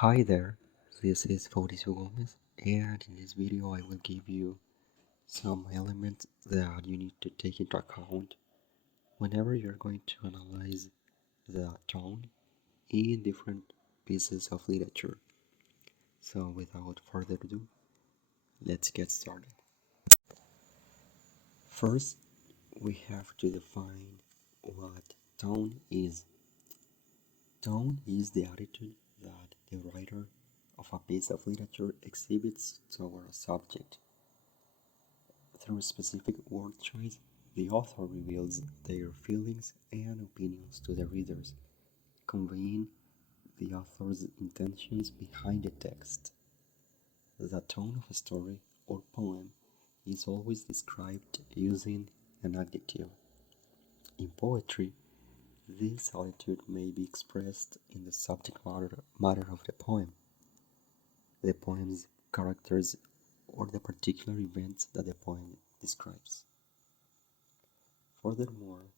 Hi there, this is Fabricio Gomez, and in this video I will give you some elements that you need to take into account whenever you're going to analyze the tone in different pieces of literature. So without further ado, let's get started. First, we have to define what tone is. Tone is the attitude that the writer of a piece of literature exhibits toward a subject. Through specific word choice, the author reveals their feelings and opinions to the readers, conveying the author's intentions behind the text. The tone of a story or poem is always described using an adjective. In poetry, this attitude may be expressed in the subject matter of the poem's characters, or the particular events that the poem describes. Furthermore,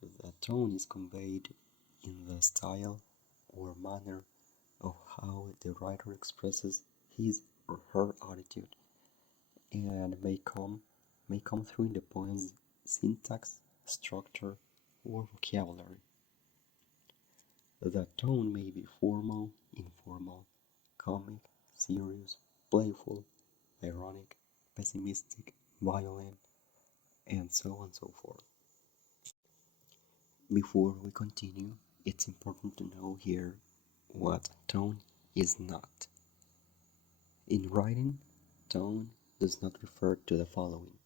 the tone is conveyed in the style or manner of how the writer expresses his or her attitude, and may come through in the poem's syntax, structure, or vocabulary. The tone may be formal, informal, comic, serious, playful, ironic, pessimistic, violent, and so on and so forth. Before we continue, it's important to know here what tone is not. In writing, tone does not refer to the following: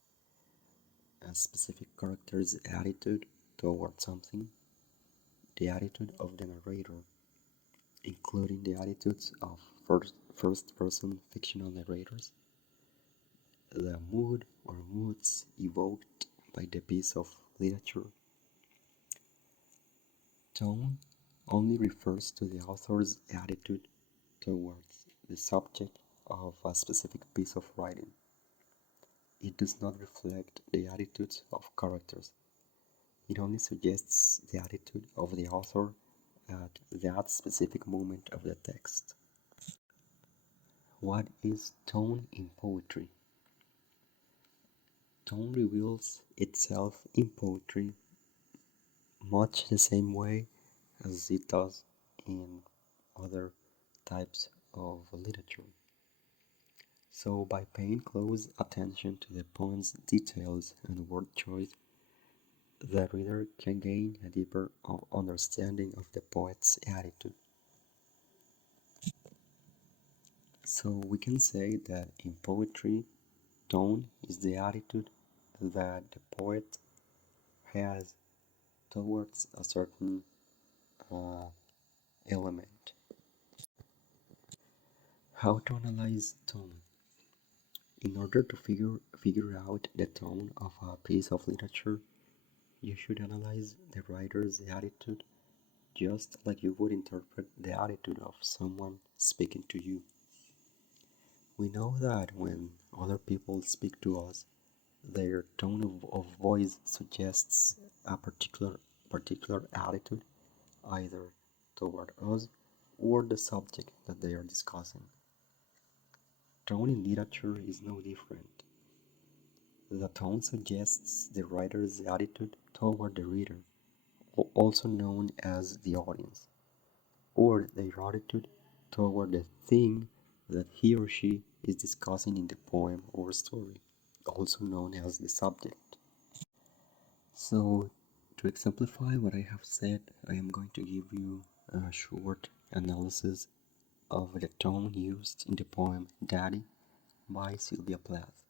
a specific character's attitude toward something, the attitude of the narrator, including the attitudes of first-person fictional narrators, the mood or moods evoked by the piece of literature. Tone only refers to the author's attitude towards the subject of a specific piece of writing. It does not reflect the attitudes of characters. It only suggests the attitude of the author at that specific moment of the text. What is tone in poetry? Tone reveals itself in poetry much the same way as it does in other types of literature. So, by paying close attention to the poem's details and word choice, the reader can gain a deeper understanding of the poet's attitude. So, we can say that in poetry, tone is the attitude that the poet has towards a certain element. How to analyze tone? In order to figure out the tone of a piece of literature, you should analyze the writer's attitude just like you would interpret the attitude of someone speaking to you. We know that when other people speak to us, their tone of voice suggests a particular attitude, either toward us or the subject that they are discussing. Tone in literature is no different. The tone suggests the writer's attitude toward the reader, also known as the audience, or their attitude toward the thing that he or she is discussing in the poem or story, also known as the subject. So, to exemplify what I have said, I am going to give you a short analysis of the tone used in the poem Daddy by Sylvia Plath.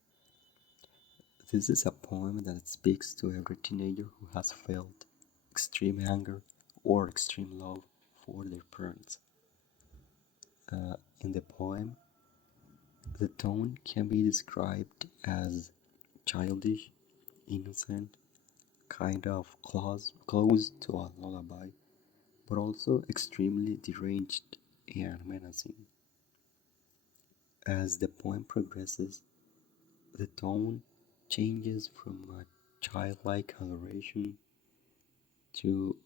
This is a poem that speaks to every teenager who has felt extreme anger or extreme love for their parents. In the poem, the tone can be described as childish, innocent, kind of close to a lullaby, but also extremely deranged and menacing. As the poem progresses, the tone changes from a childlike adoration to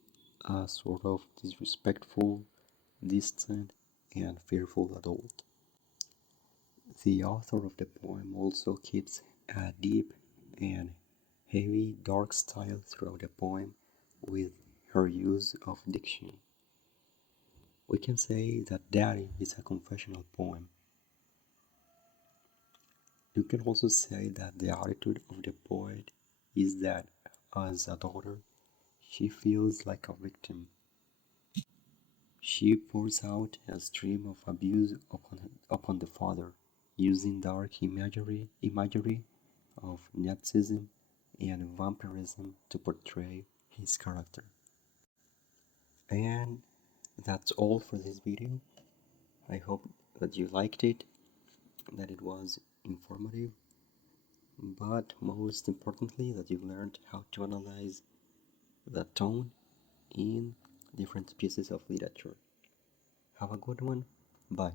a sort of disrespectful, distant, and fearful adult. The author of the poem also keeps a deep and heavy dark style throughout the poem with her use of diction. We can say that Daddy is a confessional poem. You can also say that the attitude of the poet is that, as a daughter, she feels like a victim. She pours out a stream of abuse upon the father, using dark imagery of Nazism and vampirism to portray his character. And that's all for this video. I hope that you liked it, that it was informative, but most importantly that you learned how to analyze the tone in different pieces of literature. Have a good one. Bye.